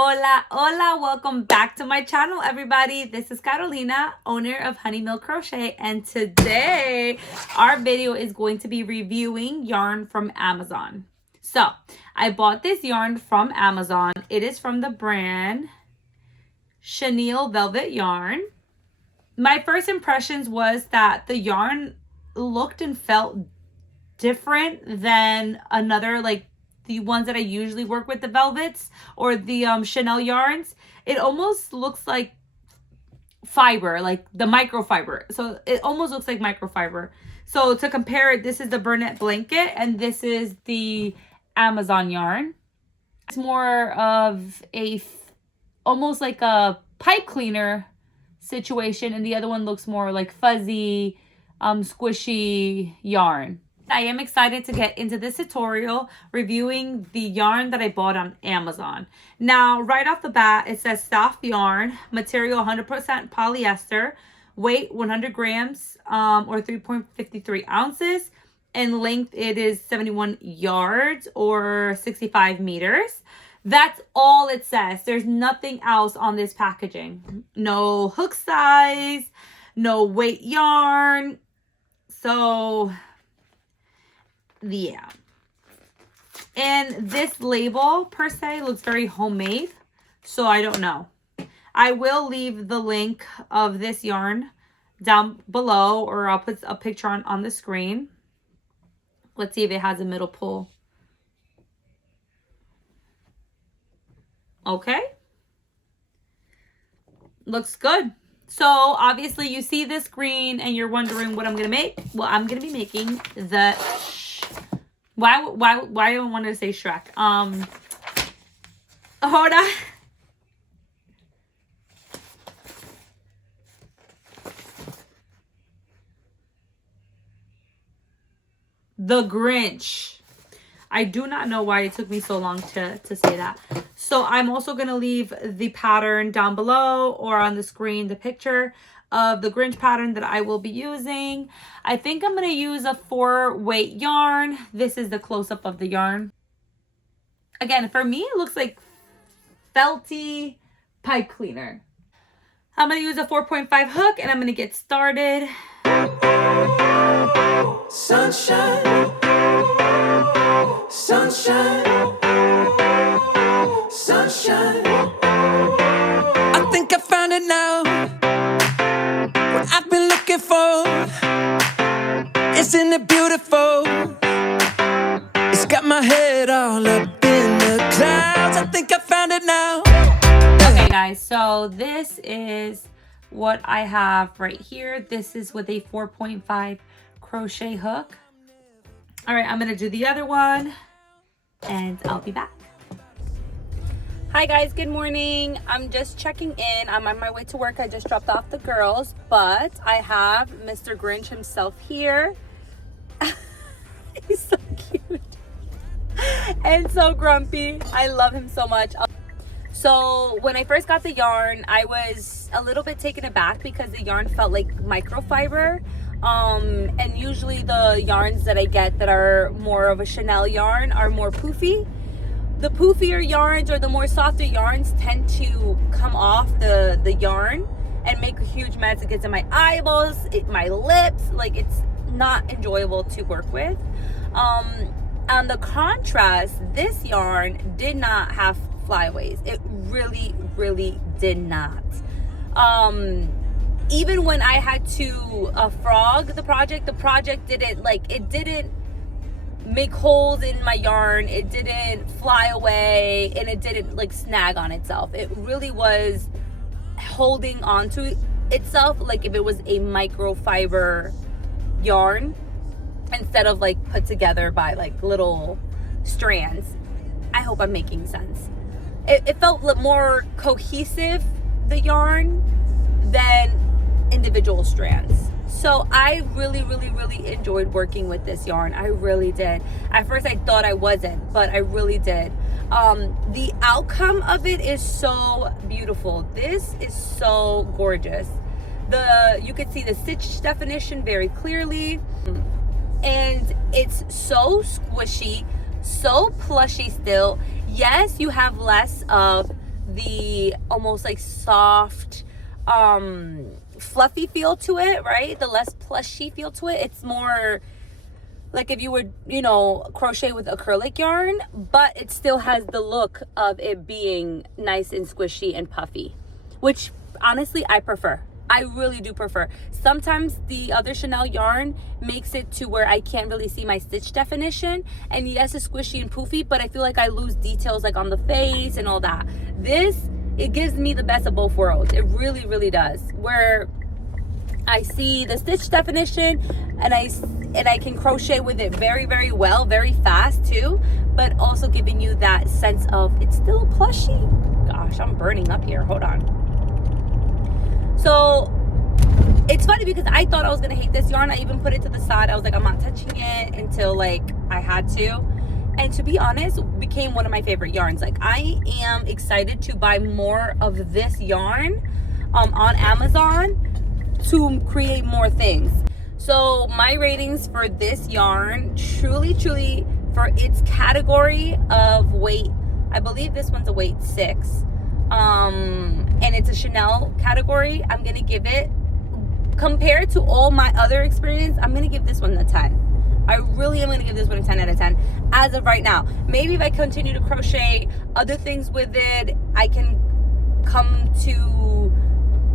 Hola, hola, welcome back to my channel, everybody. This is Carolina, owner of Honey Milk Crochet, and today our video is going to be reviewing yarn from Amazon. So, I bought this yarn from Amazon. It is from the brand Chenille Velvet Yarn. My first impressions was that the yarn looked and felt different than another, like the ones that I usually work with, the velvets or the Chenille yarns. It almost looks like fiber, like the microfiber. So it almost looks like microfiber. So to compare it, this is the Burnett blanket and this is the Amazon yarn. It's more of almost like a pipe cleaner situation, and the other one looks more like fuzzy, squishy yarn. I am excited to get into this tutorial reviewing the yarn that I bought on Amazon. Now, right off the bat, it says soft yarn, material 100% polyester, weight 100 grams or 3.53 ounces, and length it is 71 yards or 65 meters. That's all it says. There's nothing else on this packaging. No hook size, no weight yarn. So yeah, and this label per se looks very homemade, so I don't know. I will leave the link of this yarn down below, or I'll put a picture on the screen. Let's see if it has a middle pull. Okay, looks good. So obviously you see this green and you're wondering what I'm gonna make. Well, I'm gonna be making the why do I want to say Shrek? Hold on. The Grinch. I do not know why it took me so long to say that. So I'm also going to leave the pattern down below or on the screen, the picture of the Grinch pattern that I will be using. I think I'm going to use a 4-weight yarn. This is the close-up of the yarn. Again, for me, it looks like felty pipe cleaner. I'm going to use a 4.5 hook and I'm going to get started. Sunshine, sunshine, sunshine. I think I found it now. What I've been looking for. Isn't it beautiful? It's got my head all up in the clouds. I think I found it now. Okay, guys, so this is what I have right here. This is with a 4.5 crochet hook. All right, I'm gonna do the other one and I'll be back. Hi guys, good morning. I'm just checking in. I'm on my way to work. I just dropped off the girls, but I have Mr. Grinch himself here. He's so cute and so grumpy. I love him so much. So when I first got the yarn, I was a little bit taken aback because the yarn felt like microfiber. And usually the yarns that I get that are more of a Chenille yarn are more poofy. The poofier yarns or the more softer yarns tend to come off the yarn and make a huge mess. It gets in my eyeballs, my lips, like it's not enjoyable to work with. On the contrast, this yarn did not have flyaways. It really, really did not. Even when I had to frog the project didn't make holes in my yarn. It didn't fly away and it didn't like snag on itself. It really was holding on to itself like if it was a microfiber yarn instead of like put together by like little strands. I hope I'm making sense. It felt more cohesive, the yarn, than individual strands. So I really, really, really enjoyed working with this yarn. I really did. At first I thought I wasn't, but I really did. The outcome of it is so beautiful. This is so gorgeous. You can see the stitch definition very clearly, and it's so squishy, so plushy still. Yes, you have less of the almost like soft, fluffy feel to it, right? The less plushy feel to it. It's more like if you would, you know, crochet with acrylic yarn, but it still has the look of it being nice and squishy and puffy, which honestly I prefer. I really do prefer. Sometimes the other Chanel yarn makes it to where I can't really see my stitch definition, and yes, it's squishy and poofy, but I feel like I lose details like on the face and all that. This, it gives me the best of both worlds. It really, really does. Where I see the stitch definition and I can crochet with it very, very well, very fast too, but also giving you that sense of it's still a plushie. Gosh, I'm burning up here. Hold on. So it's funny because I thought I was gonna hate this yarn. I even put it to the side. I was like, I'm not touching it until like I had to. And to be honest, it became one of my favorite yarns. Like, I am excited to buy more of this yarn on Amazon to create more things. So my ratings for this yarn, truly for its category of weight, I believe this one's a weight 6, and it's a Chanel category, I'm gonna give it, compared to all my other experience, I'm gonna give this one a 10. I really am gonna give this one a 10 out of 10 as of right now. Maybe if I continue to crochet other things with it, I can come to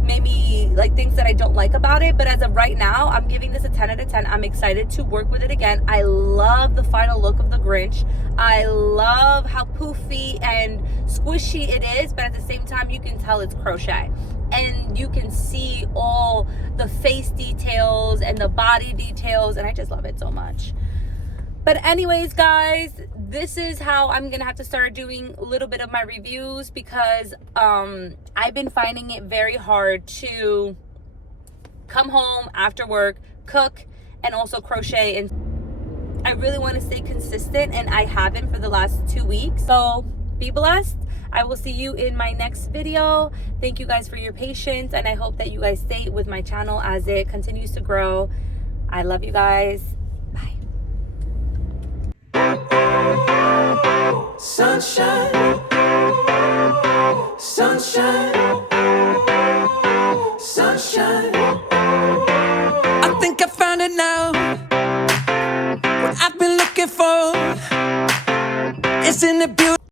maybe like things that I don't like about it, but as of right now, I'm giving this a 10 out of 10. I'm excited to work with it again. I love the final look of the Grinch. I love how poofy and squishy it is, but at the same time, you can tell it's crochet. And you can see all the face details and the body details, and I just love it so much. But anyways, guys, this is how I'm gonna have to start doing a little bit of my reviews, because I've been finding it very hard to come home after work, cook, and also crochet. And I really want to stay consistent, and I haven't for the last 2 weeks. So be blessed. I will see you in my next video. Thank you guys for your patience, and I hope that you guys stay with my channel as it continues to grow. I love you guys. Sunshine, sunshine.